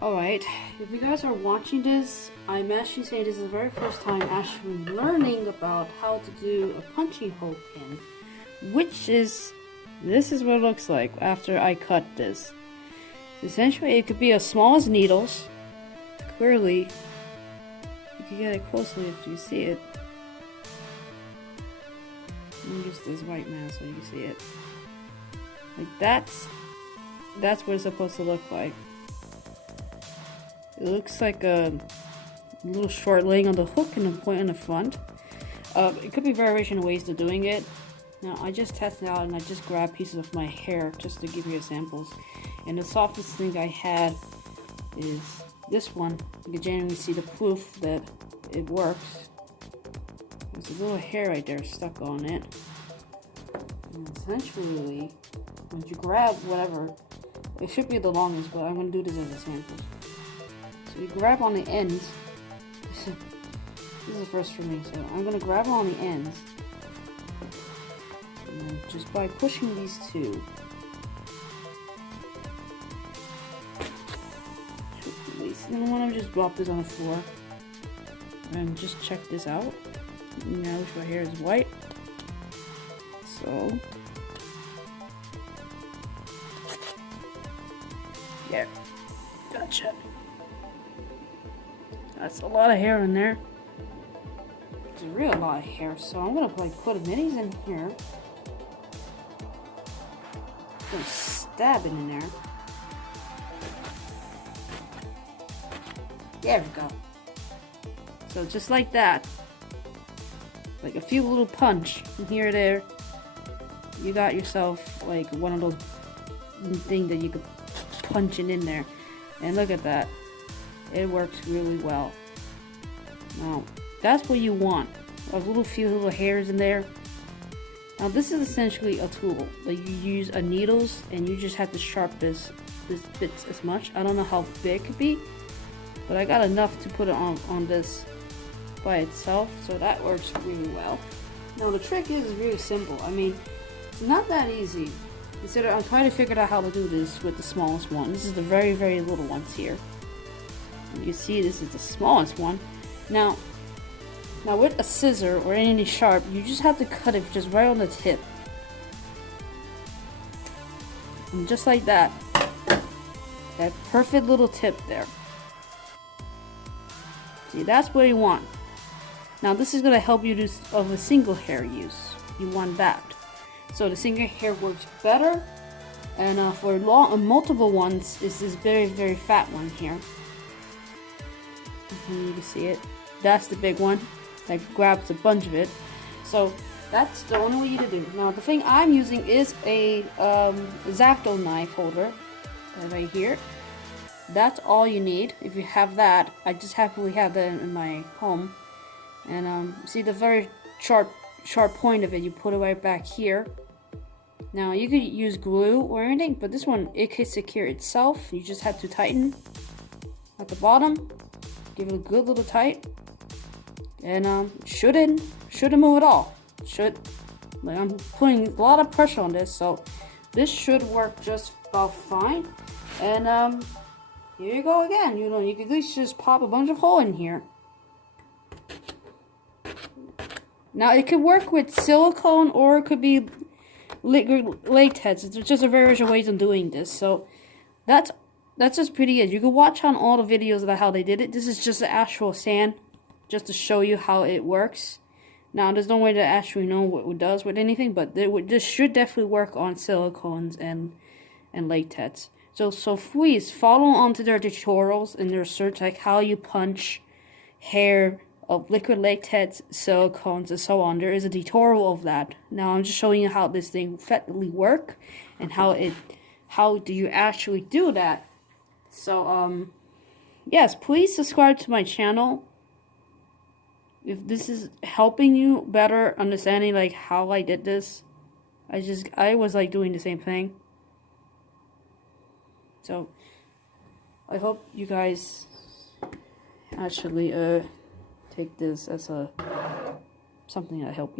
Alright, if you guys are watching this, I'm actually saying this is the very first time actually learning about how to do a punching hole pin, this is what it looks like after I cut this. Essentially, it could be as small as needles. Clearly, you can get it closely if you see it. Let me use this white mask so you can see it. Like that's what it's supposed to look like. It looks like a little short laying on the hook and a point in the front. It could be variation ways of doing it. Now I just tested it out and I just grabbed pieces of my hair just to give you examples. And the softest thing I had is this one. You can genuinely see the proof that it works. There's a little hair right there stuck on it. And essentially, once you grab whatever, it should be the longest, but I'm going to do this as a sample. So you grab on the ends. This is the first for me, so I'm going to grab on the ends. And then just by pushing these two. And I want to just drop this on the floor. And just check this out. Now this right here is white. So. Yeah. Gotcha. That's a lot of hair in there. It's a real lot of hair, so I'm gonna like put minis in here. I'm gonna stab it in there. There we go. So just like that, like a few little punch from here or there, you got yourself like one of those things that you could punch it in there. And look at that. It works really well. Now, that's what you want. A few little hairs in there. Now, this is essentially a tool. Like you use a needles and you just have to sharpen this bits as much. I don't know how big it could be, but I got enough to put it on this by itself, so that works really well. Now, the trick is really simple. I mean, it's not that easy. Consider I'm trying to figure out how to do this with the smallest one. This is the very, very little ones here. You can see this is the smallest one. Now with a scissor or any sharp, you just have to cut it just right on the tip. And just like that. That perfect little tip there. See, that's what you want. Now this is going to help you do of a single hair use. You want that. So the single hair works better. And for multiple ones, is this very, very fat one here. You can see it. That's the big one that grabs a bunch of it. So that's the only way to do. Now the thing I'm using is a X-Acto knife holder right here. That's all you need. If you have that, I just happily have that in my home. And see the very sharp point of it. You put it right back here. Now you could use glue or anything, but this one it can secure itself. You just have to tighten at the bottom. Give it a good little tight, and shouldn't move at all. I'm putting a lot of pressure on this, so this should work just about fine. And here you go again. You can at least just pop a bunch of hole in here. Now it could work with silicone or it could be liquid latex. It's just a various ways of doing this. So that's just pretty good. You can watch on all the videos about how they did it. This is just the actual sand, just to show you how it works. Now, there's no way to actually know what it does with anything, but this should definitely work on silicones and latex. So please follow onto their tutorials in their search, like how you punch hair of liquid latex, silicones, and so on. There is a tutorial of that. Now, I'm just showing you how this thing effectively works and how do you actually do that. So, yes, please subscribe to my channel. If this is helping you better understanding like how I did this, I was like doing the same thing. So, I hope you guys actually take this as something that help you.